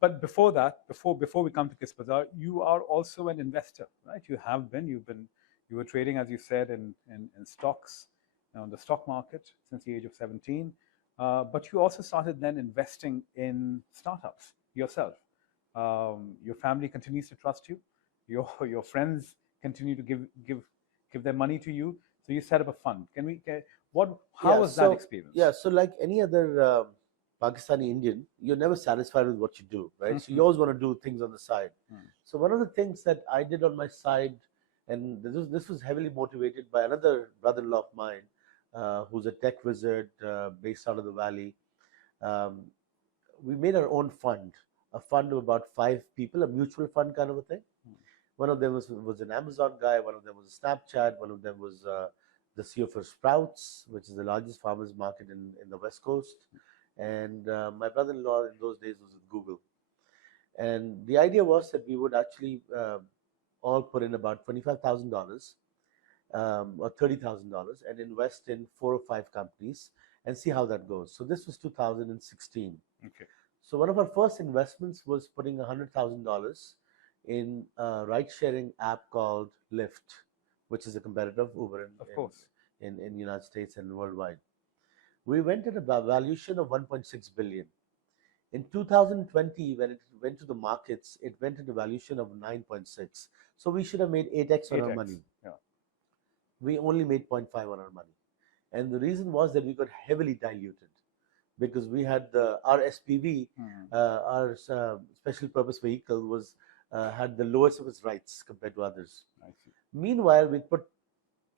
But before that, before we come to Kiss Bazaar, you are also an investor, right? You were trading, as you said, in stocks, on the stock market since the age of 17. But you also started then investing in startups yourself. Your family continues to trust you. Your friends continue to give their money to you. So you set up a fund. How was that experience? Yeah, so like any other Pakistani Indian, you're never satisfied with what you do, right? So you always want to do things on the side. So one of the things that I did on my side, and this was heavily motivated by another brother-in-law of mine, who's a tech wizard based out of the valley. Um, we made our own fund, a fund of about 5 people, a mutual fund kind of a thing. One of them was an Amazon guy, one of them was a Snapchat, one of them was the CEO for Sprouts, which is the largest farmers market in the West Coast. And my brother-in-law in those days was with Google. And the idea was that we would actually all put in about $25,000 or $30,000 and invest in 4 or 5 companies and see how that goes. So this was 2016. Okay. So one of our first investments was putting $100,000 in a ride-sharing app called Lyft, which is a competitor of Uber in the United States and worldwide. We went at a valuation of 1.6 billion. In 2020, when it went to the markets, it went at a valuation of 9.6. So we should have made 8x on our money. Yeah. We only made 0.5 on our money. And the reason was that we got heavily diluted because we had our SPV, our special purpose vehicle, was had the lowest of its rights compared to others. I see. Meanwhile, we put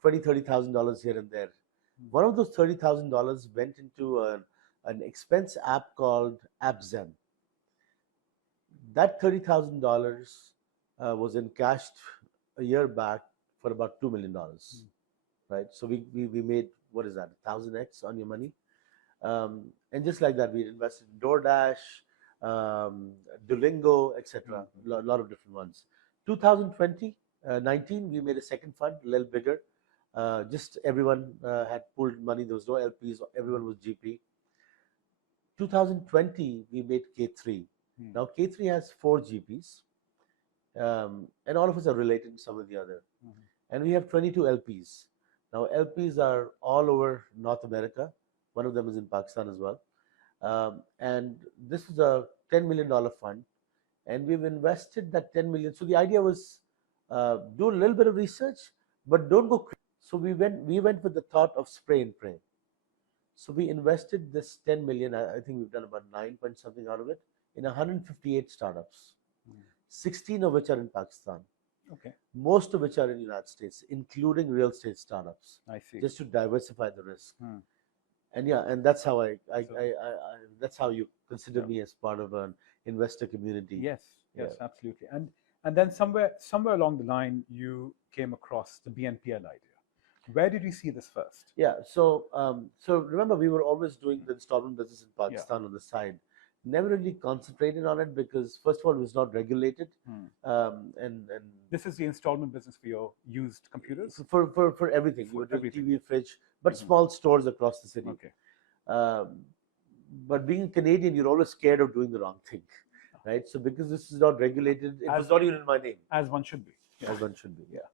$20,000-$30,000 here and there. One of those $30,000 went into an expense app called AppZen. That $30,000 was encashed a year back for about $2 million, right? So we made, what is that, 1,000x on your money? And just like that, we invested in DoorDash, Duolingo, etc. A lot of different ones. 2019, we made a second fund, a little bigger. Just everyone had pooled money. There was no LPs. Everyone was GP. 2020, we made K3. Now, K3 has 4 GPs, and all of us are related to some of the other. And we have 22 LPs. Now, LPs are all over North America. One of them is in Pakistan as well. And this was a $10 million fund. And we've invested that 10 million. So the idea was do a little bit of research, but don't go crazy. So we went with the thought of spray and pray. So we invested this 10 million. I think we've done about 9 point something out of it in 158 startups, 16 of which are in Pakistan. Okay. Most of which are in the United States, including real estate startups. I see. Just to diversify the risk. And yeah, and that's how that's how you consider me as part of an investor community. Yes, absolutely. And then somewhere along the line, you came across the BNPL idea. Where did you see this first? Yeah, so remember, we were always doing the installment business in Pakistan on the side. Never really concentrated on it because, first of all, it was not regulated. And this is the installment business for your used computers? For everything. You would do TV, fridge, but small stores across the city. Okay. But being a Canadian, you're always scared of doing the wrong thing, right? So because this is not regulated, it was not even in my name. As one should be. As one should be, yeah.